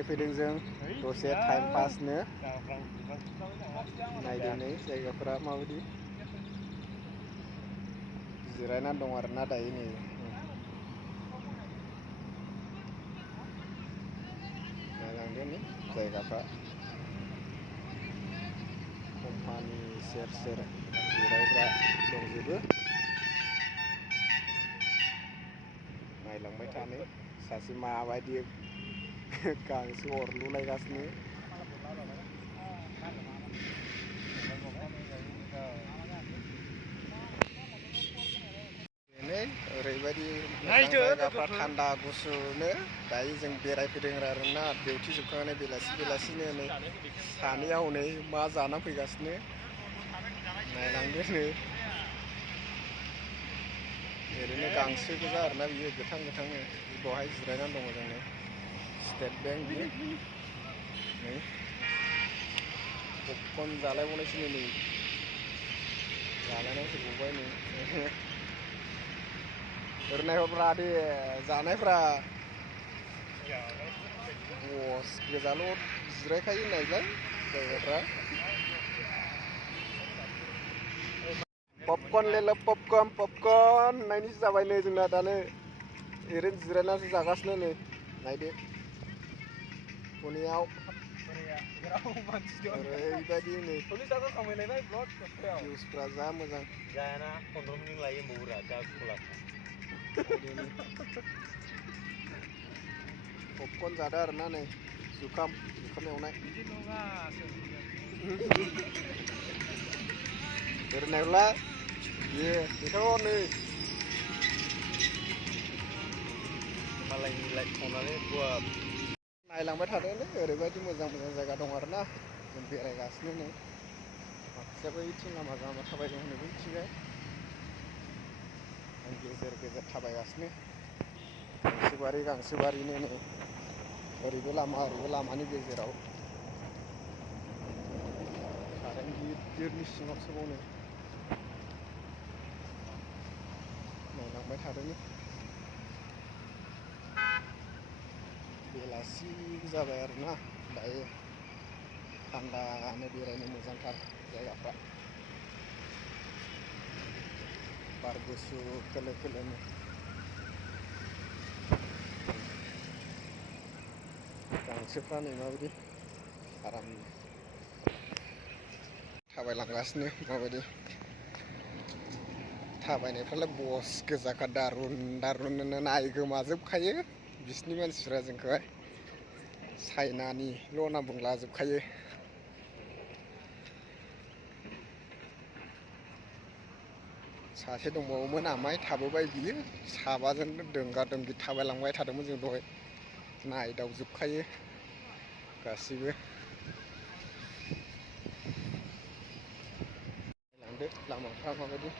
बेरायफैदों जों दसे टाइम पासनो नायदों नै जायगाफोरा माबायदि जिरायना दं आरोना दायो नै नायलांदो नै जायगाफ्रा कम्पानि सेर सेर जिरायग्रा दंजोबो नायलांबाय थानो सासे माबायदि गांसो अरलुलायगासिनो ओरैबायदि जायगाफ्रा थान्दा गुसुनो दायो जों बेरायफैदों आरोना डिउटि जोबखांनानै बेलासिनो नै सानैया हनै मा जाना फैगासिनो नायलांदो नै ओरैनो गांसो गोजा आरोना बियो गोथां गोथांनो बेवहाय जिरायनानै दङ जोंनो स्टेट बेंकनि नै पपकर्न जालायबावनायसो नै जालायनाय फैबावबाय नै ओरैनायफ्रा दे जानायफ्रा बस गोजाल' जिरायखायो नायलाय जायगाफ्रा पपकर्न लेलो पपकर्न नायनिसो जाबाय नै जोंना दानो ओरैनो जिरायनासो जागासिनो नै नायदो कनियाव ओरैबायदि नै भिउसफ्रा जा मोजां जायाना 15 मिनिट लायो मौरा जा खुला पपकर्न जादो आरोना नै जुखाम एवनाय ओरैनायब्ला बेथ' नै मालायनि लाइट सावनानै गुवार नायलांबाय थादोंलै ओरैबायदि मोजां जायगा दं आरोना जों बेरायगासिनो नै माखासेयाबो इथिं लामा थाबायदों हनै बैथिंजाय आं गेजेर थाबायगासिनो गांसोबारिनो नै ओरैबो लामानि गेजेराव कारेन्ट गिदिरनि सिङावसो बावनो नायलांबाय थादों बेलासि जाबाय आरोना दायो थान्दानो बेरायनो मोजांथार जायगाफ्रा बार गुसु खोलो खोलोनो गांसोफ्रा नै माबायदि आराम थाबायलांगासिनो माबायदि थाबायनायफ्रालाय बस गोजाखा दारुननो नायगोमाजोबखायो बिसिनि मानसिफ्रा जोंखौहाय चाइनानिल' होनना बुंलाजोबखायो सासे दंबावोमोन आमाय थाबोबाय बियो साबाजों दोंगा दोंगि थाबायलांबाय थादोंमोन जों दहाय नायदावजोबखायो गासिबो नायलांदो लामाफ्रा माबायदि